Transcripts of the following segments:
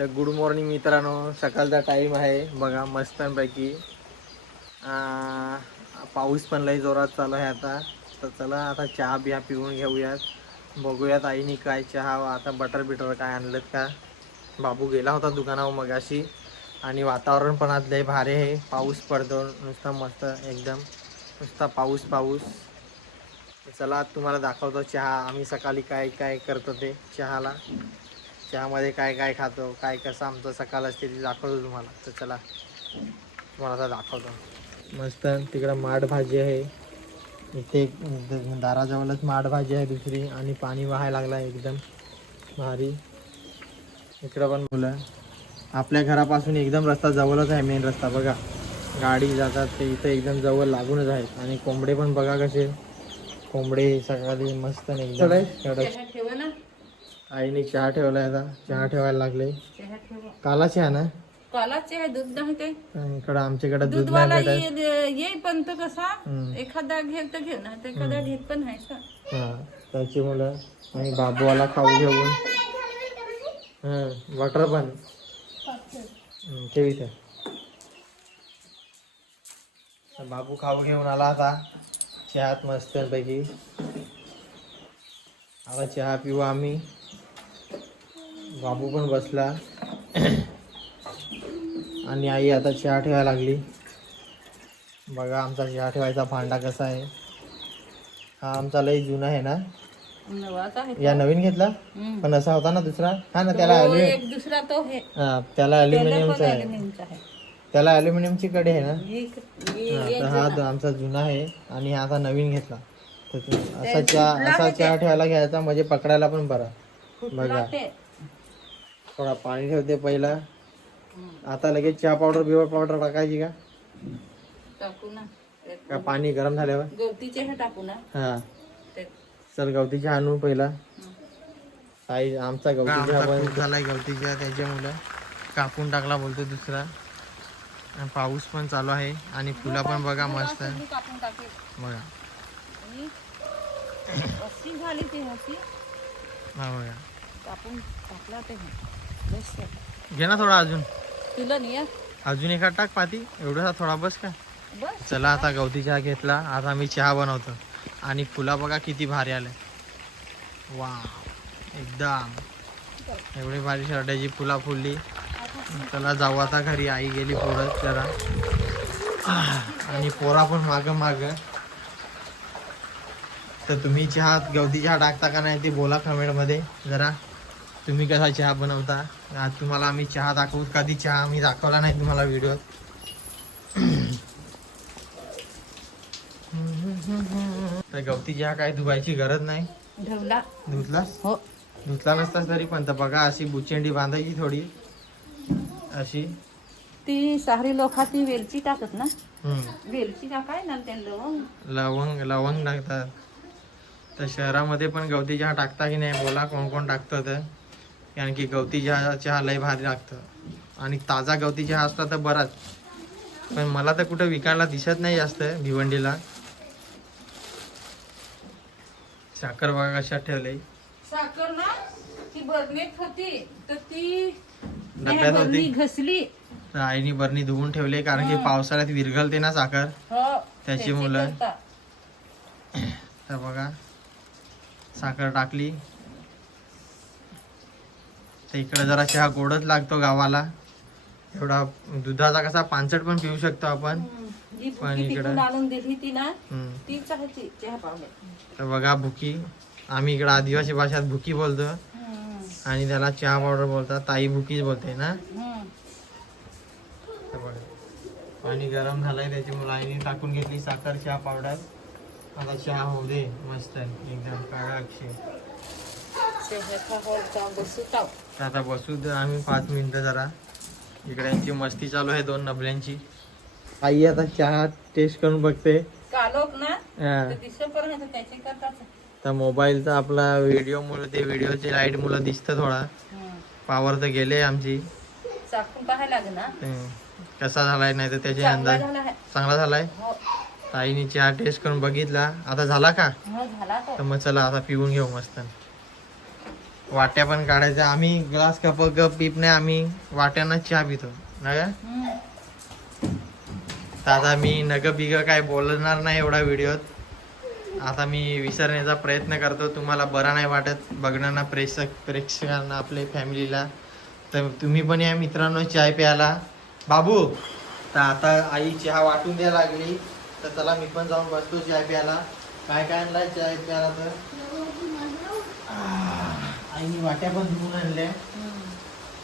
तर good morning मित्रांनो. सकाळचा टाईम आहे. बघा मस्तपैकी पाऊस पण लई जोरात चालू आहे आता. तर चला आता चहा बिहा पिऊन घेऊयात. बघूयात आईने काय चहा आता बटर बिटर काय आणलं का? बाबू गेला होता दुकानावर मगाशी. आणि वातावरण पण आज लय भारी आहे. पाऊस पडतो नुसता मस्त एकदम. नुसता पाऊस पाऊस. चला तुम्हाला दाखवतो चहा. आम्ही सकाळी काय काय करतो ते चहाला. चहामध्ये काय काय खातो काय कसं आमचं सकाळ असते ते दाखवतो तुम्हाला. तर चला तुम्हाला आता दाखवतो. मस्त तिकडं माठ भाजी आहे. इथे दाराजवळच माठ भाजी आहे दुसरी आणि पाणी वाहायला लागला एकदम भारी. इकडं पण मुलं. आपल्या घरापासून एकदम रस्ता जवळच आहे मेन रस्ता बघा. गाडी जातात ते इथं एकदम जवळ लागूनच आहेत. आणि कोंबडे पण बघा कसे. कोंबडे सकाळी मस्त आणि एकदम ठेवा ना? आईने चहा ठेवलाय आता. चहा ठेवायला लागले. काला चहा ना? कालाच आहे दूध नाही ते इकडं आमच्याकडे दूध येई पण तो कसा. एखादा घेल तर घेऊ ना एखादा घेत पण आहे का? हा त्याची मुलं. आणि बाबूवाला खाऊ घेऊन. हं बटर पण. ठेव तर बाबू खाऊ घेऊन आला आता. चहात मस्त पैकी आता चहा पिऊ आम्ही. बाबू पण बसला. आणि आई आता चहा ठेवायला लागली. बघा आमचा चहा ठेवायचा भांडा कसा आहे. हा आमचा लई जुना आहे ना. या नवीन घेतला. पण असा होता ना दुसरा? हा ना त्याला तो अल्यु एक दुसरा तो आहे. हा त्याला त्याला अल्युमिनियमचा आहे. त्याला अल्युमिनियमची कडी आहे ना? हा, हा आमचा जुना आहे आणि हा आता नवीन घेतला. तर असा चहा असा चहा ठेवायला घ्यायचा म्हणजे पकडायला पण बरा. बघा. थोडा पाणी ठेवते पहिला. आता लगेच चहा पावडर बिवर पावडर टाकायची का? टाकू ना. का पाणी गरम झाल्यावर? गवतीचे हे टाकू ना. हा. ते चल गवती चहा आणू पहिला. आई आमचा गवती चहा पण झालाय गवती चहा त्याच्यामुळं. कापून टाकला बोलतो दुसरा. आणि पाऊस पण चालू आहे आणि फुलं पण बघा मस्त बघा. हा बघा. कापून टाकला ते घे ना थोडा अजून. तुला नाही? अजून एका टाक पाती. एवढा थोडा बस का? बस. चला आता गवती चहा घेतला. आता मी चहा बनवतो. आणि फुला बघा किती भारी आले. वा एकदम. एवढी भारी शर्टाची फुला फुलली. चला जाऊ आता घरी. आई गेली पोरं जरा. आणि पोरा पण माग माग. तर तुम्ही चहा गवती चहा टाकता का नाही ते बोला कमेंटमध्ये जरा. तुम्ही कसा चहा बनवता? आज तुम्हाला आम्ही चहा दाखवू. कधी चहा आम्ही दाखवला नाही तुम्हाला व्हिडिओ तर गवती चहा काय धुवायची गरज नाही. ढवला धुतलास? हो. धुतला नसतास तरी पण. तर बघा अशी बुचेंडी बांधायची थोडी. अशी. ती सारी लोका ती वेलची टाकत ना. वेलची टाकाय ना ते लवंग लवंग लवंग टाकतात. तर शहरामध्ये पण गवती चहा टाकता की नाही? बोला कोण कोण टाकतं तर कारण की गवती चहा चहा लय भारी लागतं. आणि ताजा गवती चहा असला तर बराच. पण मला तर कुठं विकायला दिसत नाही जास्त भिवंडीला. साखर बघा कशात ठेवले साखर ना ती बरणीत होती तर ती डब्यात होती. घसली. तर आईने बरणी धुवून ठेवले कारण की पावसाळ्यात विरघळते ना साखर. हो त्याची मुलं. तर बघा. साखर टाकली. तर इकडे जरा चहा गोडच लागतो गावाला. एवढा दुधाचा कसा पानसट पण पिऊ शकतो आपण. पण इकडं- तर बघा भुकी. आम्ही इकडे आदिवासी भाषेत भुकी बोलतो. आणि त्याला चहा पावडर बोलतात. ताई भुकीच बोलते ना. पाणी गरम झालंय त्याच्यामुळे आईने टाकून घेतली साखर चहा पावडर. आता चहा होऊ दे मस्त एकदम काळा अक्षय. तर आता बसू तर आम्ही पाच मिनिटं जरा. इकडे यांची मस्ती चालू आहे दोन नबल्यांची. आई आता चहा टेस्ट करून बघते. कालोख ना. तर दिसेपर्यंत त्याची करताच तर मोबाईलचा आपला व्हिडिओ मुळे ते व्हिडिओची लाइट मुलं दिसतं थोडा. पावर तर गेले आमची. चाकून पाहायला लागेल ना? हम्म. कसा झालाय नाही तर त्याचे अंदाज? चांगला झालाय? हो. आईने चहा टेस्ट करून बघितला. आता झाला का? तर मग चला आता पिऊन घेऊ मस्त. वाट्या पण काढायच्या. आम्ही ग्लास कप गप पीप नाही आम्ही वाट्यानं चहा पितो. ना तर आता मी नग बिग काय बोलणार नाही एवढा व्हिडिओत. आता मी विसरण्याचा प्रयत्न करतो. तुम्हाला बरा नाही वाटत बघणाऱ्या प्रेक्षक प्रेक्षकांना आपले फॅमिलीला. तर तुम्ही पण या मित्रांनो चाय प्यायला. बाबू तर आता आई चहा वाटून द्यायला लागली. तर चला मी पण जाऊन बसतो चाय प्यायला. काय काय आणलाय चाय प्यायला तर? आईनी वाट्या पण धुवून आणल्या.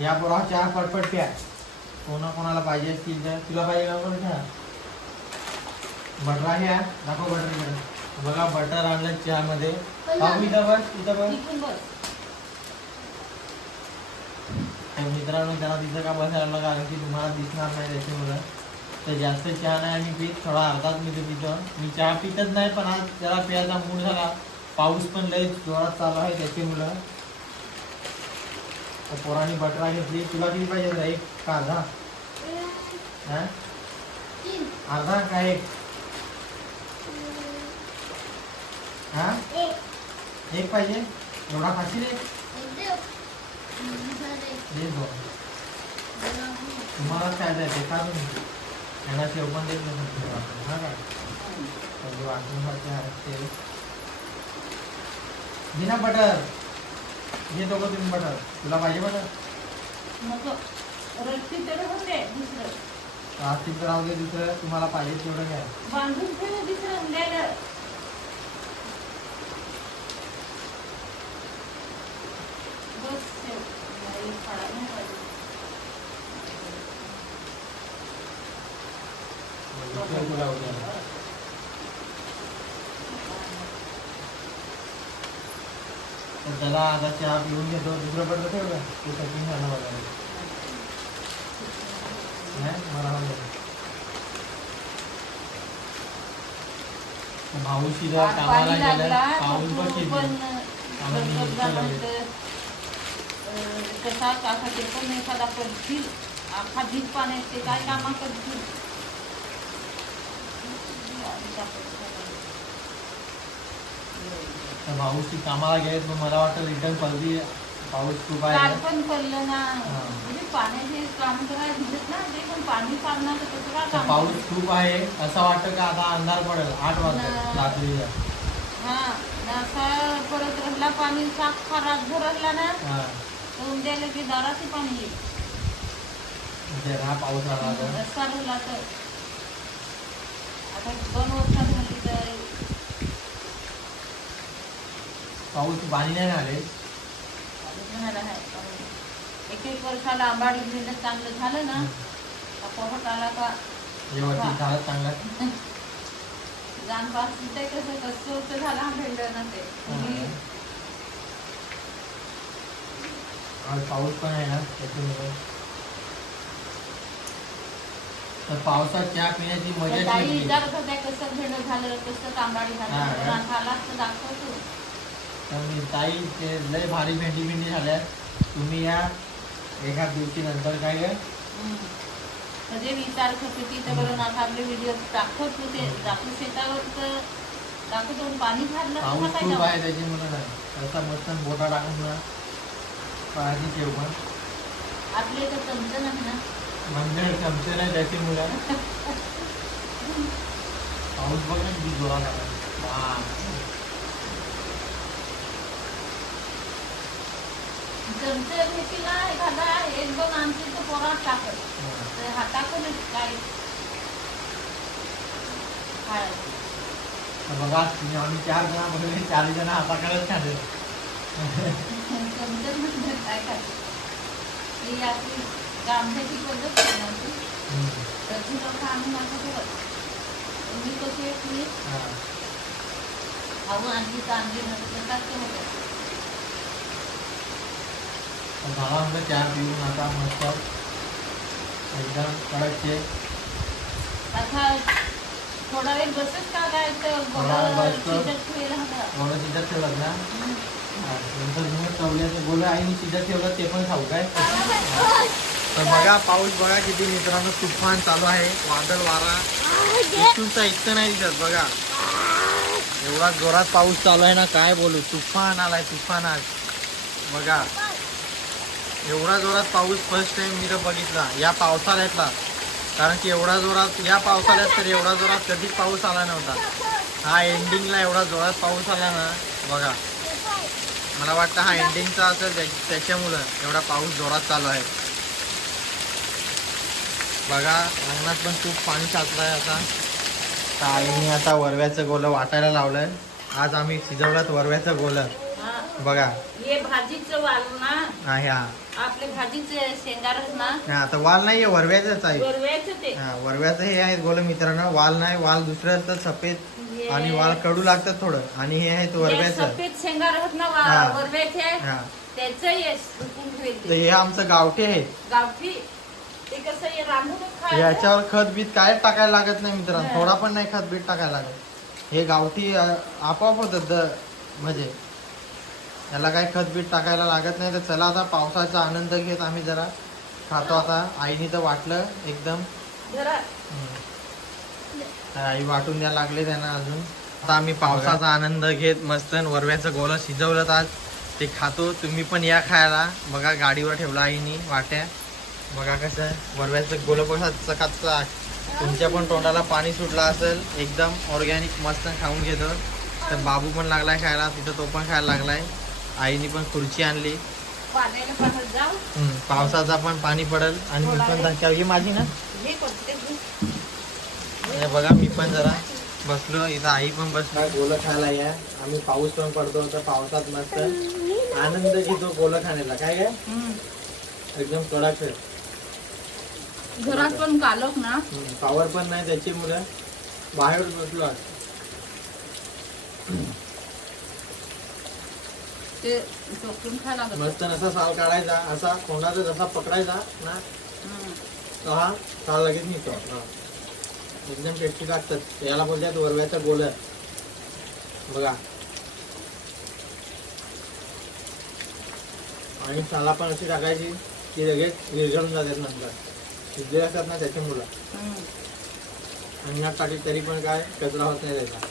या पोरा चहा पटपट प्या. कोणा कोणाला पाहिजे असतील तर तुला पाहिजे का पण चहा बटर घ्या दाखव बटर इकडे बघा बटर आणलं चहामध्ये. बाबू इथं बस इथं बस. इथून बस. तर मित्रांनो त्याला तिथं का बसायला कारण की तुम्हाला दिसणार नाही त्याच्यामुळं. तर जास्त चहा नाही आम्ही पीत थोडा अर्धाच मी ते पितो. मी चहा पितच नाही पण आज त्याला प्यायचा मूड झाला. पाऊस पण लय जोरात चालू आहे त्याच्यामुळं. तर पोरांनी बटरा घेतली तुला किती पाहिजे? एक का अर्धा? हा? अर्धा का एक? हा एक. पाहिजे? एवढा खाशील एक? तुम्हाला काय द्यायचं? का तुम्ही यांना शेव पण देत नाही हा का म्हणजे वाटून सारखे आहेत ते घे ना बटर घे दोघं तुम्ही बटर तुला पाहिजे बटर नको. रस्ती तर होते दुसरं. तिथं राहू दे दुसरं. तुम्हाला पाहिजे तेवढं घ्या. बांधून ठेव दुसरं बस ठेव. नाही, फाडा नाही पाहिजे. दुसरं तुला उद्या तर त्याला आता चहा पिऊन घेतो दुसरं बटर ठेवलं ते सचिन खाणं बघायला नाही मला आवडलं. भाऊशी जर पाणी कामाला लागला, गेलं पाऊस तो बघ पण किती. आम्ही गडबड झालं इकडे होतं. अं, कसा काका ते पण एखादा करतील आखा भीत पाण्यात ते काय कामा करतील तर भाऊशी कामाला गेले पण मला वाटतं रिटर्न पडली पाऊस खूप आहे. काल. पण पडलं ना. म्हणजे पाण्याचे काम करायला भिजत ना ते पण पाणी पाडणार तर कसं काय तर काम पाऊस? खूप आहे. असं वाटतं का आता अंधार पडेल? आठ वाजता ना. रात्रीला. हा. असा परत राहिला पाणी साफ खराब भरला ना हा. तर उद्याला की दाराचे पाणी येईल. पाऊस आला तर रस्ता राहिला तर. आता दोन वर्षात झाली तर पाऊस पाणी नाही आले एक एक वर्षाला आंबाडी घेणं चांगलं झालं ना का पोहट आला का? यावरती झालं चांगलं. जाण पास ते कसं कसं होतं झालं भेंडं ना ते. तुम्ही? आज पाऊस पण आहे ना त्याच्यामुळे. तर पावसात चहा पिण्याची कसं भेंडं झालं कसं तांबाडी झालं दाखवतो. तर ताई ते लय भारी भेंडी भेंडी झाल्या. तुम्ही या एका दिवशी नंतर काय काय म्हणजे विचारत होते की तर बरं आता आपले व्हिडिओ दाखवत होते. आपल्या शेतावर दाखवतो पण तर पाऊस काय खूप? आहे त्याचा मस्त बोटा टाकून ना पाणी ठेव पण. आपले तर चमचं नाही ना. म्हणजे चमचे नाही त्याच्यामुळे पाऊस बघ ना किती जोरात आला. चमचे भेटी ना एखादा एक दोन आमची तर पोरात टाकत हा. तर हाताकडून काय. तर बघा तुम्ही आम्ही चार जण बघले चार जण हाताकडेच खाले समजत म्हणजे काय ही आपली गामठ्याची पद्धत आहे ना ती. कधी लोक आम्ही माझं करत मी कशी आहे खाऊ आणली तर आणली नसतं तर ते होतं. आमचा चहा पिऊन आता मस्त एकदम कडकचे आता थोडा वेळ का काय. शिजत ना. हा, नंतर मग शिजत ठेवलं ते पण खाऊ काय? तर बघा पाऊस बघा किती मित्रांनो तुफान चालू आहे. वादळ वारा. इथूनचा इतकं नाही दिसत बघा. एवढा जोरात पाऊस चालू आहे ना काय बोलू? तुफान आलाय तुफान आज. बघा. एवढा जोरात पाऊस फर्स्ट टाइम मी तर बघितला या पावसाळ्यातला. कारण की एवढा जोरात या पावसाळ्यात तर एवढा जोरात कधीच पाऊस आला नव्हता. हा एंडिंगला एवढा जोरात पाऊस आला ना बघा. मला वाटतं हा एंडिंगचा असेल त्या- त्याच्यामुळं एवढा पाऊस जोरात चालू आहे. बघा अंगणात पण खूप पाणी साचलं आहे आता. तर आईने आता वरव्याचं गोलं वाटायला लावलंय. आज आम्ही शिजवलात वरव्याचं गोलं. बघा. हे भाजीचं वाल ना हा ह्या. आपले भाजीचे शेंगारच ना हा, आता वाल नाही वरव्याचंच आहे गोरव्याचं ते. हा वरव्याचं हे आहेत गोलं मित्रांनो. वाल नाही वाल दुसरं असतं सफेद आणि वाल कडू लागतात थोडं. आणि हे आहेत हे वरव्याचं. सफेद शेंगार आहेत ना हा. वरव्याचे हा. त्याचं हे हे आमचं गावठी आहे गावठी. हे याच्यावर खत बीत काय टाकायला लागत नाही मित्रांनो. थोडा पण नाही खत बीत टाकायला लागत. हे गावठी आपोआप होतं म्हणजे. याला काय खत बीत टाकायला लागत नाही तर चला आता पावसाचा आनंद घेत आम्ही जरा खातो आता. आईनी तर वाटलं एकदम. आई वाटून द्यायला लागले त्यांना अजून. आता आम्ही पावसाचा आनंद घेत मस्त वरव्याचं गोलं शिजवलं आज ते खातो. तुम्ही पण या खायला. बघा गाडीवर ठेवलं आईनी वाट्या. बघा कसं वरव्याचं गोलं कसा चकाचक तुमच्या पण तोंडाला पाणी सुटलं असेल. एकदम ऑर्गॅनिक मस्त खाऊन घेतो. तर बाबू पण लागलाय खायला. तिथं तो पण खायला लागलाय. आईनी पण खुर्ची आणली. पावसाचा पण पाणी पडल आणि मी पण धक्क्यावर. ही माझी ना? बघा मी पण जरा बसलो. इथं आई पण बसलो. गोलं खायला या? आम्ही पाऊस पण पडतो तर पावसात मस्त. आनंद घेतो गोलं खाण्याचा काय काय. एकदम कडक आहे. घरात पण कालक ना. पावर पण नाही त्याची मुलं. बाहेर बसलो आज. ते चोपून खायला लागत मस्त असा साल काढायचा असा कोणाचा जसा पकडायचा ना. तर हा साल लगेच निघतो. एकदम टेस्टी लागतात याला बोलतात वरव्याचं गोलं बघा. आणि साला पण अशी टाकायची की लगेच विरघळून जातात नंतर. शिजले असतात ना त्याची मुलं. अन्नात टाकली तरी पण काय कचरा होत नाही त्याचा.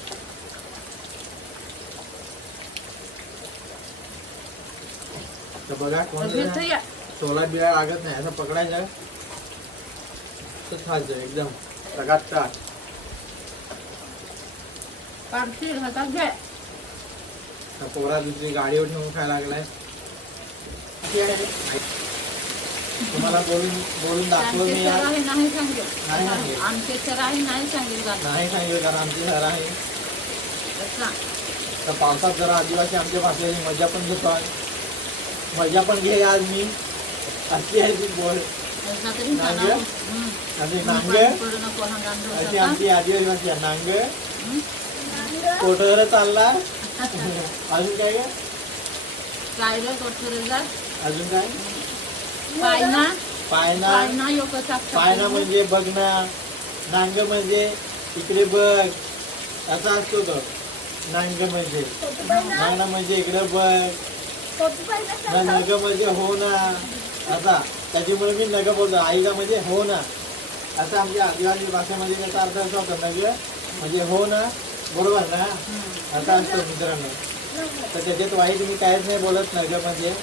तर बघा कोण तर इथं या. सोला बिळा लागत नाही असं पकडायचं तर खायचं एकदम सगळ्यात तर पोरा दुसरी गाडीवर ठेवून खायला लागलाय आहे? तुम्हाला बोलून बोलून दाखवलं मी आज. आहे नाही सांगेल नाही सांगेल. आमचे सर आहे नाही सांगेल का नाही सांगितलं कारण आमची घर आहे. तर पावसात जरा आदिवासी आमच्या भाषेची मजा पण घेतो आज. मजा पण घे आज मी. अशी आहे ती बोल नांग? अशी नांग हा. आमची आदिवासी नांग. कोटवर चालला. अजून काय अजून काय? पायना? पायना. पायना म्हणजे बघ ना नांग म्हणजे इकडे बघ. असा असतो तो. नांग म्हणजे. नांग म्हणजे इकडे बघ. नग म्हणजे हो ना. आता त्याच्यामुळे मी नग बोलतो. आईला म्हणजे हो ना. आता आमच्या आदिवासी भाषेमध्ये त्याचा अर्थ असा होता नग म्हणजे हो ना बरोबर ना? आता असतो मित्रांनो. तर त्याच्यात वाईट मी काहीच नाही बोलत नग म्हणजे.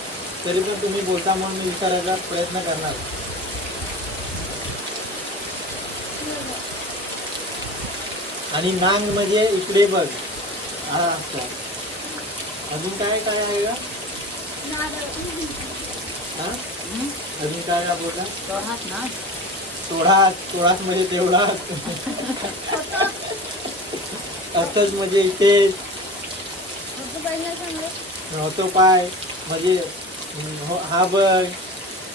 तरी पण तुम्ही बोलता म्हणून मी विचारायचा प्रयत्न करणार. आणि नांग म्हणजे इकडे बघ. हा असतो. अजून काय काय आहे का हा? अजून काय बोला ना. सोळा सोळाच म्हणजे तेवढा अर्थच म्हणजे इथे. नव्हतो पाय म्हणजे हम्म, हो- हा बघ.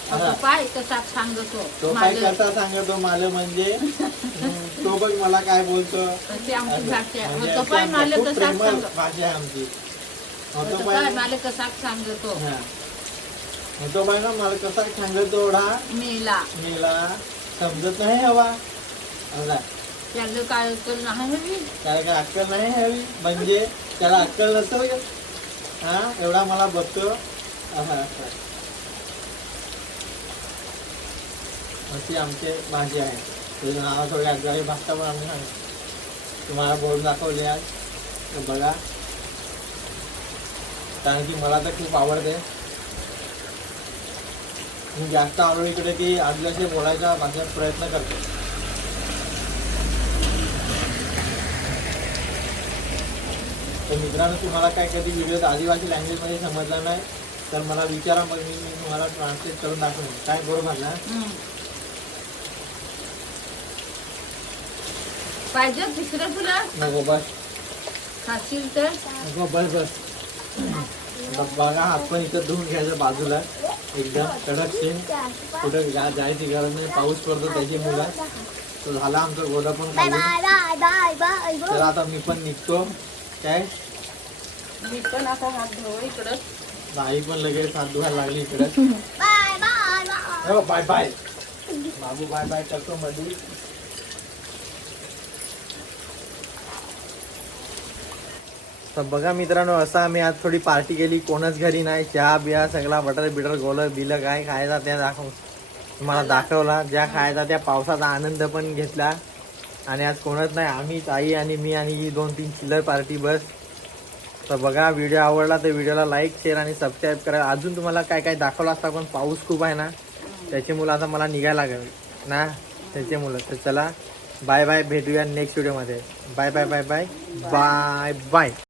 आता असा. पाय कसा सांगतो? तो काय माझं कसा सांगतो मला म्हणजे? हम्म, तो बघ मला काय बोलतो. आमची. भाषा म्हणजे होतो अशी पाय खूप कसा प्रेमळ सांग भाषा आहे आमची. पाय माले कसा सांगतो? हा. होतो पाय ना मला कसा सांगतो ओढा मेला. मीला. समजत नाही हवा. असा. त्याला काय अक्कल नाही हवी? त्याला काय अक्कल नाही हवी? म्हणजे त्याला अक्कल नसेल हा? एवढा मला बघतो. असा अशी आमचे भाजी आहे. तुझं नाव थोडी आजवारी भाषा पण आम्ही सांगतो. तुम्हाला बोलून दाखवले आज. बघा. कारण की मला तर खूप आवडते. मी जास्त आवड इकडे ती आदिवासी बोलायचा माझा प्रयत्न करते. तर मित्रांनो तुम्हाला काय कधी व्हिडिओ आदिवासी लँग्वेजमध्ये समजला नाही तर मला विचारा मग मी तुम्हाला ट्रान्सलेट करून दाखवेन काय बरोबर ना. पाहिजे दुसरं तुला? नको बस. खाशील तर? नको बस बस. बघा हात पण इथं धुवून घ्यायचं बाजूला. एकदम कडक शेण कुठं जा जायची गरज नाही. पाऊस पडतो त्याची मुलं. तो झाला आमचं गोदा पण तर आता मी पण निघतो. काय? मी पण आता हात धुवू इकडं. बाई पण लगेच हात धुवायला लागली इकडे. बाय बाय बाय हो बाय बाय. बाबू बाय बाय. करतो मध्ये तर बघा मित्रांनो असं आम्ही आज थोडी पार्टी केली. कोणच घरी नाही. चहा बिया सगळा बटर बिटर गोलं बिलं काय खायचा त्या दाखव तुम्हाला दाखवला. ज्या खायचा त्या पावसाचा आनंद पण घेतला. आणि आज कोणच नाही. आम्ही ताई आणि मी आणि ही दोन तीन चिल्लर पार्टी बस. तर बघा व्हिडिओ आवडला तर व्हिडिओला लाईक शेअर आणि सबस्क्राईब करा. अजून तुम्हाला काय काय दाखवलं असता पण पाऊस खूप आहे ना त्याची मुलं आता मला निघायला लागेल ना? त्याचे मुलं. तर चला बाय बाय भेटूया नेक्स्ट व्हिडिओमध्ये bye bye bye bye bye bye